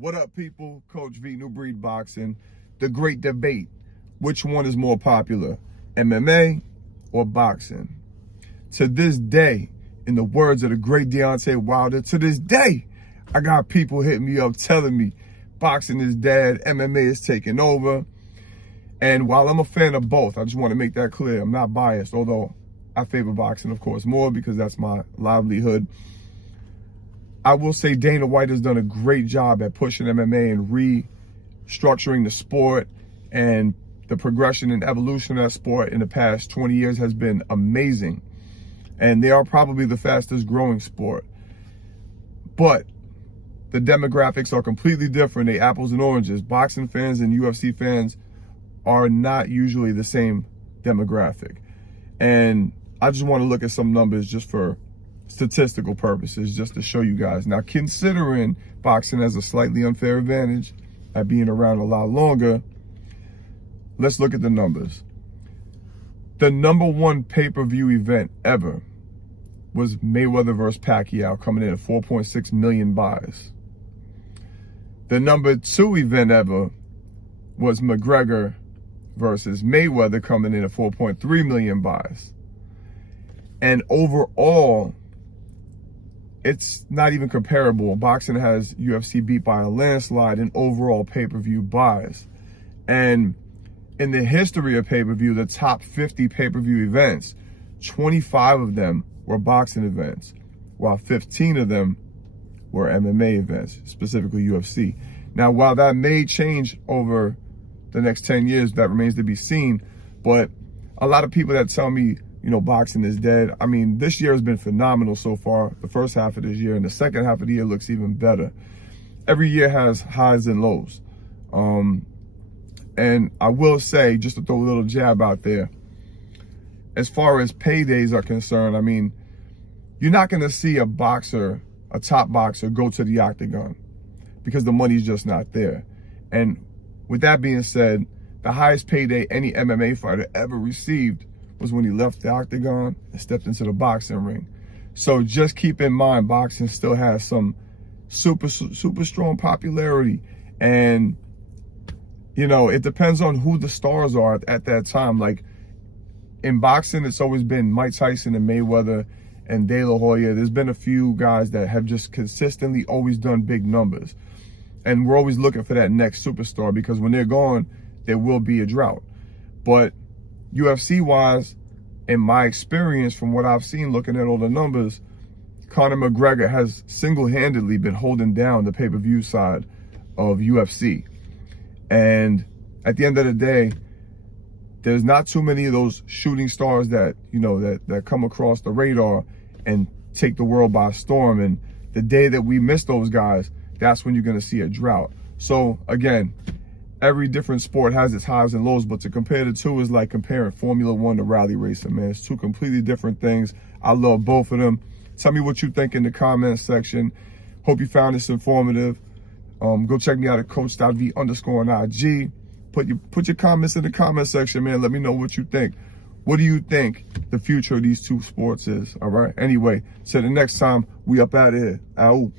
What up, people? Coach V, New Breed Boxing. The great debate. Which one is more popular, MMA or boxing? To this day, in the words of the great Deontay Wilder, to this day, I got people hitting me up telling me boxing is dead, MMA is taking over. And while I'm a fan of both, I just want to make that clear. I'm not biased, although I favor boxing, of course, more because that's my livelihood. I will say Dana White has done a great job at pushing MMA and restructuring the sport, and the progression and evolution of that sport in the past 20 years has been amazing. And they are probably the fastest growing sport. But the demographics are completely different. They apples and oranges. Boxing fans and UFC fans are not usually the same demographic. And I just want to look at some numbers just for statistical purposes, just to show you guys. Now, considering boxing has a slightly unfair advantage at being around a lot longer, let's look at the numbers. The #1 pay-per-view event ever was Mayweather versus Pacquiao, coming in at 4.6 million buys. The #2 event ever was McGregor versus Mayweather, coming in at 4.3 million buys. And overall, it's not even comparable. Boxing has UFC beat by a landslide in overall pay-per-view buys. And in the history of pay-per-view, the top 50 pay-per-view events, 25 of them were boxing events, while 15 of them were MMA events, specifically UFC. Now, while that may change over the next 10 years, that remains to be seen. But a lot of people that tell me, you know, boxing is dead. I mean, this year has been phenomenal so far, the first half of this year, and the second half of the year looks even better. Every year has highs and lows. And I will say, just to throw a little jab out there, as far as paydays are concerned, I mean, you're not going to see a boxer, a top boxer, go to the octagon because the money's just not there. And with that being said, the highest payday any MMA fighter ever received was when he left the octagon and stepped into the boxing ring. So just keep in mind, boxing still has some super strong popularity. And, you know, it depends on who the stars are at that time. Like in boxing, it's always been Mike Tyson and Mayweather and De La Hoya. There's been a few guys that have just consistently always done big numbers. And we're always looking for that next superstar, because when they're gone, there will be a drought. But UFC-wise, in my experience, from what I've seen, looking at all the numbers, Conor McGregor has single-handedly been holding down the pay-per-view side of UFC. And at the end of the day, there's not too many of those shooting stars that, you know, that come across the radar and take the world by storm. And the day that we miss those guys, that's when you're going to see a drought. So again, every different sport has its highs and lows, but to compare the two is like comparing Formula One to rally racing, man. It's two completely different things. I love both of them. Tell me what you think in the comments section. Hope you found this informative. Go check me out at coach.v_ on IG. Put your comments in the comment section, man. Let me know what you think. What do you think the future of these two sports is? All right. Anyway, till the next time, we up out of here. Ow.